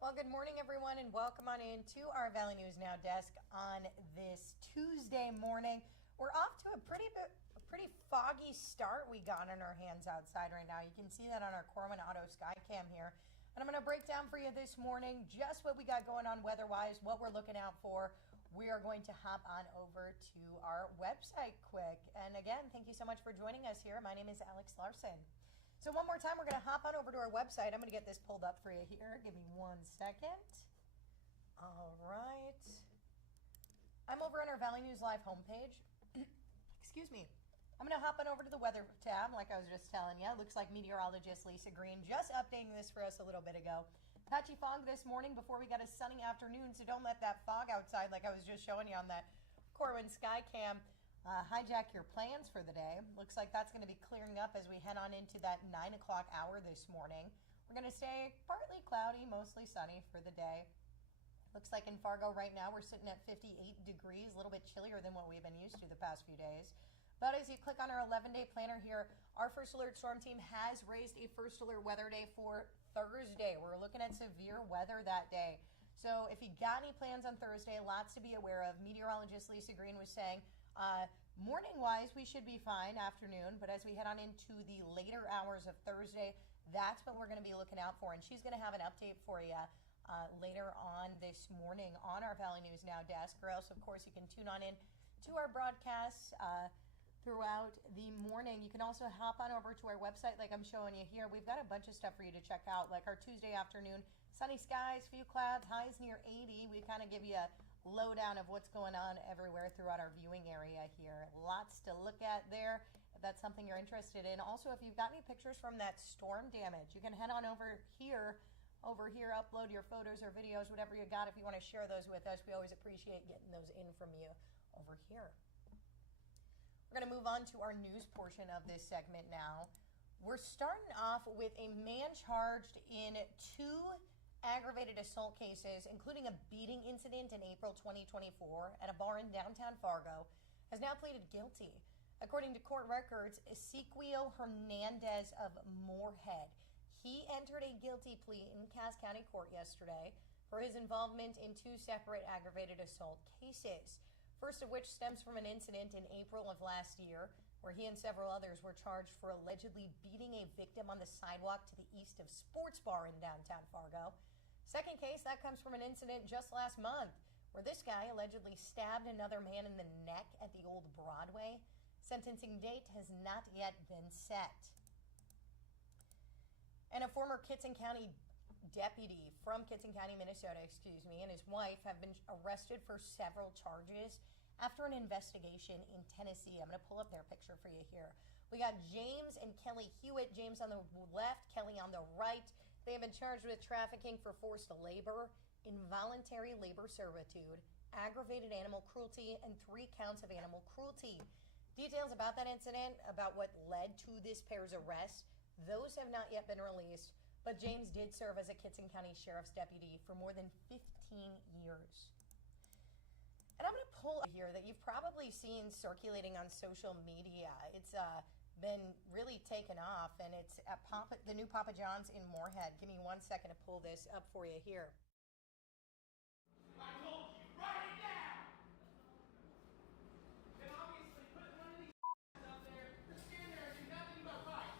Well, good morning, everyone, and welcome on into our Valley News Now desk on this Tuesday morning. We're off to a pretty foggy start we got on our hands outside right now. You can see that on our Corwin Auto Skycam here. And I'm going to break down for you this morning just what we got going on weather-wise, what we're looking out for. We are going to hop on over to our website quick. And again, thank you so much for joining us here. My name is Alex Larson. So one more time, we're going to hop on over to our website. I'm going to get this pulled up for you here. Give me 1 second. All right. I'm over on our Valley News Live homepage. Excuse me. I'm going to hop on over to the weather tab, like I was just telling you. Looks like meteorologist Lisa Green just updating this for us a little bit ago. Patchy fog this morning before we got a sunny afternoon, so don't let that fog outside, like I was just showing you on that Corwin Skycam, hijack your plans for the day. Looks like that's going to be clearing up as we head on into that 9 o'clock hour this morning. We're going to stay partly cloudy, mostly sunny for the day. Looks like in Fargo right now we're sitting at 58 degrees, a little bit chillier than what we've been used to the past few days. But as you click on our 11-day planner here, our First Alert Storm Team has raised a First Alert weather day for Thursday. We're looking at severe weather that day. So if you got any plans on Thursday, lots to be aware of. Meteorologist Lisa Green was saying morning-wise, we should be fine, afternoon, but as we head on into the later hours of Thursday, that's what we're going to be looking out for. And she's going to have an update for you later on this morning on our Valley News Now desk, or else, of course, you can tune on in to our broadcasts throughout the morning. You can also hop on over to our website like I'm showing you here. We've got a bunch of stuff for you to check out, like our Tuesday afternoon, sunny skies, few clouds, highs near 80. We kind of give you a lowdown of what's going on everywhere throughout our viewing area here. Lots to look at there if that's something you're interested in. Also, if you've got any pictures from that storm damage, you can head on over here, upload your photos or videos, whatever you got. If you want to share those with us, we always appreciate getting those in from you over here. We're going to move on to our news portion of this segment now. We're starting off with a man charged in 2 aggravated assault cases, including a beating incident in April 2024 at a bar in downtown Fargo, has now pleaded guilty. According to court records, Ezequiel Hernandez of Moorhead, he entered a guilty plea in Cass County Court yesterday for his involvement in 2 separate aggravated assault cases. First of which stems from an incident in April of last year where he and several others were charged for allegedly beating a victim on the sidewalk to the east of Sports Bar in downtown Fargo. Second case, that comes from an incident just last month where this guy allegedly stabbed another man in the neck at the old Broadway. Sentencing date has not yet been set. And a former Kitson County deputy from Kitson County, Minnesota, and his wife have been arrested for several charges after an investigation in Tennessee. I'm going to pull up their picture for you here. We got James and Kelly Hewitt, James on the left, Kelly on the right. They have been charged with trafficking for forced labor, involuntary labor servitude, aggravated animal cruelty, and 3 counts of animal cruelty. Details about that incident, about what led to this pair's arrest, those have not yet been released. But James did serve as a Kitson County Sheriff's deputy for more than 15 years. And I'm going to pull here that you've probably seen circulating on social media. It's been really taken off, and it's at the new Papa John's in Moorhead. Give me 1 second to pull this up for you here. I told you, write it down! Then obviously put one of these up there to stand there and do nothing but write.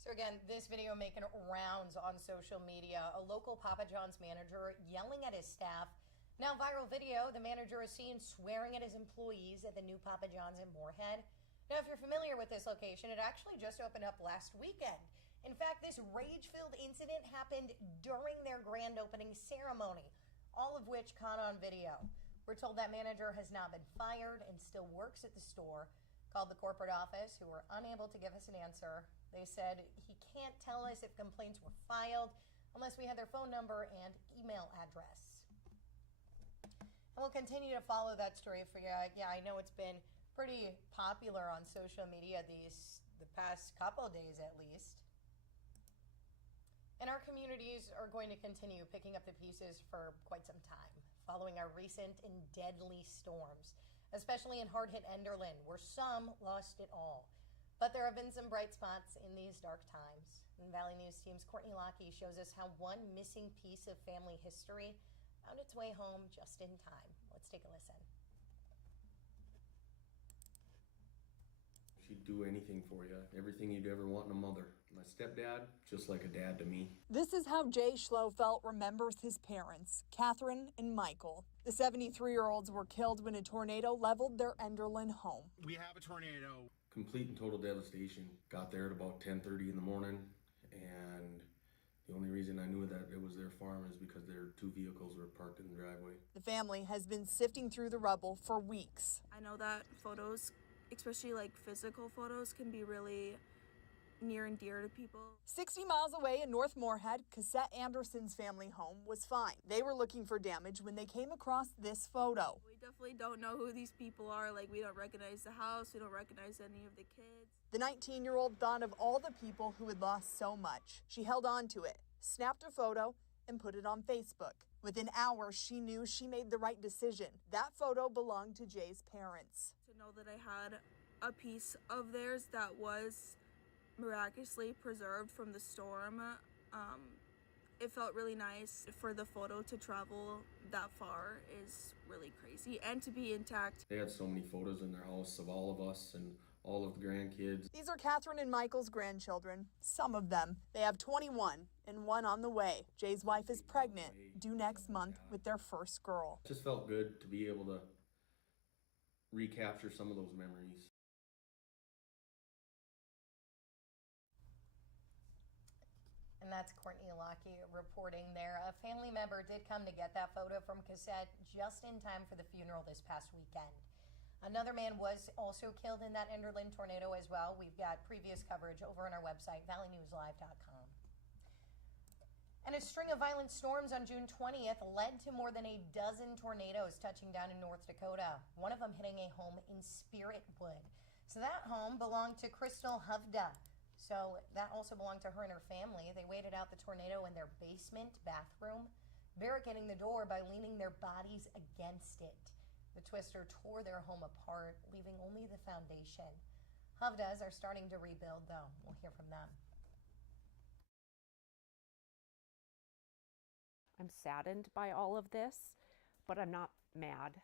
So again, this video making rounds on social media. A local Papa John's manager yelling at his staff. Now viral video, the manager is seen swearing at his employees at the new Papa John's in Moorhead. Now if you're familiar with this location, it actually just opened up last weekend. In fact, this rage-filled incident happened during their grand opening ceremony, all of which caught on video. We're told that manager has not been fired and still works at the store. Called the corporate office, who were unable to give us an answer. They said he can't tell us if complaints were filed unless we had their phone number and email address. And we'll continue to follow that story for you. Yeah, I know it's been pretty popular on social media the past couple of days at least. And our communities are going to continue picking up the pieces for quite some time, following our recent and deadly storms, especially in hard-hit Enderlin, where some lost it all. But there have been some bright spots in these dark times. And Valley News Team's Courtney Lockey shows us how one missing piece of family history found its way home just in time. Let's take a listen. She'd do anything for you, everything you'd ever want in a mother. My stepdad, just like a dad to me. This is how Jay Schlofelt remembers his parents, Catherine and Michael. The 73-year-olds were killed when a tornado leveled their Enderlin home. We have a tornado. Complete and total devastation. Got there at about 10:30 in the morning, and the only reason I knew that it was their farm is because their two vehicles were parked in the driveway. The family has been sifting through the rubble for weeks. I know that photos, especially like physical photos, can be really near and dear to people. 60 miles away in North Moorhead, Cassette Anderson's family home was fine. They were looking for damage when they came across this photo. We definitely don't know who these people are. Like, we don't recognize the house. We don't recognize any of the kids. The 19-year-old thought of all the people who had lost so much. She held on to it, snapped a photo, and put it on Facebook. Within hours, she knew she made the right decision. That photo belonged to Jay's parents. To know that I had a piece of theirs that was miraculously preserved from the storm, it felt really nice. For the photo to travel that far is really crazy, and to be intact. They had so many photos in their house of all of us and all of the grandkids. These are Catherine and Michael's grandchildren, some of them. They have 21 and one on the way. Jay's wife is pregnant, due next month with their first girl. It just felt good to be able to recapture some of those memories. And that's Courtney Lockey reporting there. A family member did come to get that photo from Cassette just in time for the funeral this past weekend. Another man was also killed in that Enderlin tornado as well. We've got previous coverage over on our website, valleynewslive.com. And a string of violent storms on June 20th led to more than a dozen tornadoes touching down in North Dakota, one of them hitting a home in Spiritwood. So that home belonged to Crystal Hovda. So that also belonged to her and her family. They waited out the tornado in their basement bathroom, barricading the door by leaning their bodies against it. The twister tore their home apart, leaving only the foundation. Hovdas are starting to rebuild, though. We'll hear from them. I'm saddened by all of this, but I'm not mad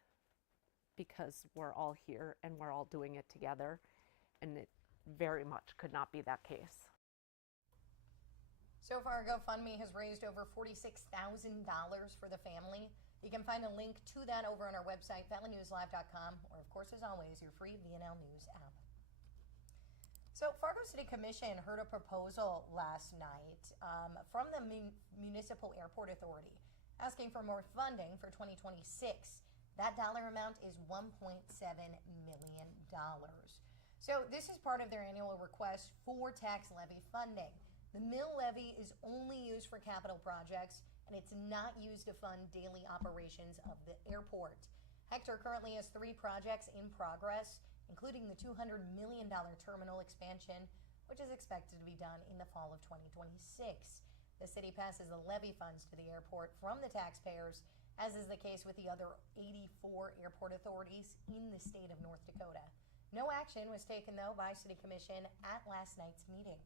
because we're all here and we're all doing it together, and it very much could not be that case. So far, GoFundMe has raised over $46,000 for the family. You can find a link to that over on our website, valleynewslive.com, or of course, as always, your free VNN News app. So Fargo City Commission heard a proposal last night from the Municipal Airport Authority asking for more funding for 2026. That dollar amount is $1.7 million. So this is part of their annual request for tax levy funding. The mill levy is only used for capital projects, and it's not used to fund daily operations of the airport. Hector currently has 3 projects in progress, including the $200 million terminal expansion, which is expected to be done in the fall of 2026. The city passes the levy funds to the airport from the taxpayers, as is the case with the other 84 airport authorities in the state of North Dakota. No action was taken, though, by City Commission at last night's meeting.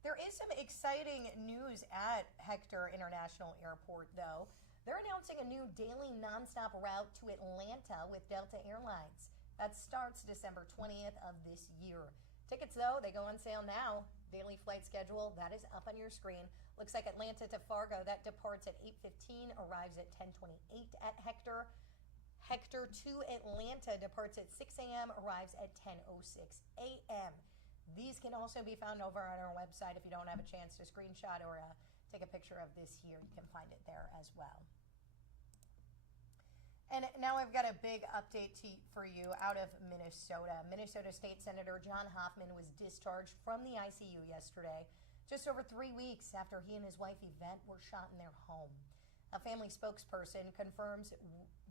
There is some exciting news at Hector International Airport, though. They're announcing a new daily nonstop route to Atlanta with Delta Airlines. That starts December 20th of this year. Tickets, though, they go on sale now. Daily flight schedule, that is up on your screen. Looks like Atlanta to Fargo, that departs at 8:15, arrives at 10:28 at Hector. Hector to Atlanta departs at 6 a.m., arrives at 10:06 a.m. These can also be found over on our website. If you don't have a chance to screenshot or take a picture of this here, you can find it there as well. And now I've got a big update for you out of Minnesota. Minnesota State Senator John Hoffman was discharged from the ICU yesterday, just over 3 weeks after he and his wife Yvette were shot in their home. A family spokesperson confirms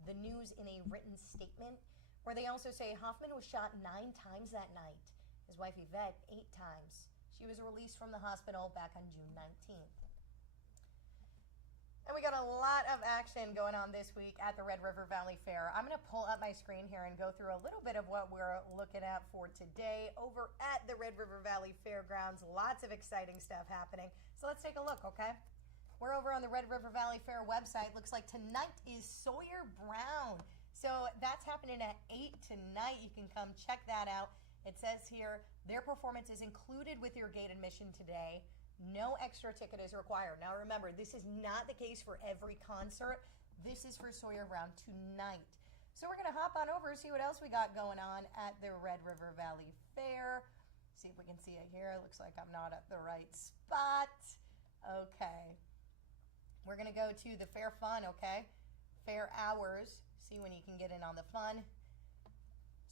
the news in a written statement, where they also say Hoffman was shot 9 times that night. His wife Yvette 8 times. She was released from the hospital back on June 19th. And we got a lot of action going on this week at the Red River Valley Fair. I'm going to pull up my screen here and go through a little bit of what we're looking at for today over at the Red River Valley Fairgrounds. Lots of exciting stuff happening. So let's take a look, okay? We're over on the Red River Valley Fair website. Looks like tonight is Sawyer Brown. So that's happening at 8 tonight. You can come check that out. It says here, their performance is included with your gate admission today. No extra ticket is required. Now remember, this is not the case for every concert. This is for Sawyer Brown tonight. So we're going to hop on over and see what else we got going on at the Red River Valley Fair. See if we can see it here. Looks like I'm not at the right spot. Okay. We're going to go to the Fair Fun, okay? Fair Hours. See when you can get in on the fun.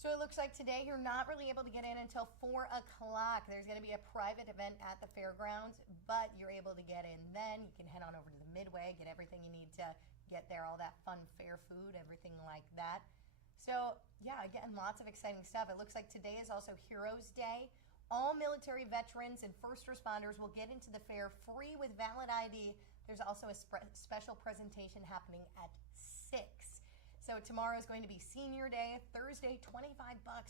So it looks like today you're not really able to get in until 4 o'clock. There's going to be a private event at the fairgrounds, but you're able to get in then. You can head on over to the Midway, get everything you need to get there, all that fun fair food, everything like that. So yeah, again, lots of exciting stuff. It looks like today is also Heroes Day. All military veterans and first responders will get into the fair free with valid ID. There's also a special presentation happening at 6. So tomorrow is going to be Senior Day, Thursday, $25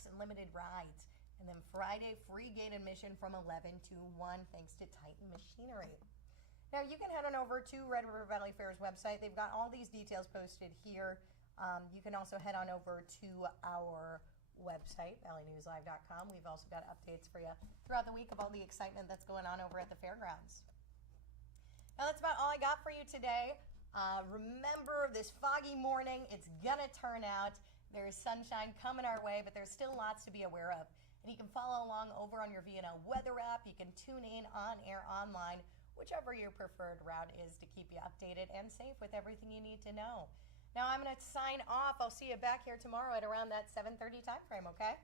and limited rides. And then Friday, free gate admission from 11 to 1, thanks to Titan Machinery. Now you can head on over to Red River Valley Fair's website. They've got all these details posted here. You can also head on over to our website, valleynewslive.com. We've also got updates for you throughout the week of all the excitement that's going on over at the fairgrounds. Now that's about all I got for you today. Remember, this foggy morning, it's gonna turn out. There's sunshine coming our way, but there's still lots to be aware of. And you can follow along over on your VNN weather app. You can tune in on air, online, whichever your preferred route is to keep you updated and safe with everything you need to know. Now I'm gonna sign off. I'll see you back here tomorrow at around that 7:30 time frame, okay?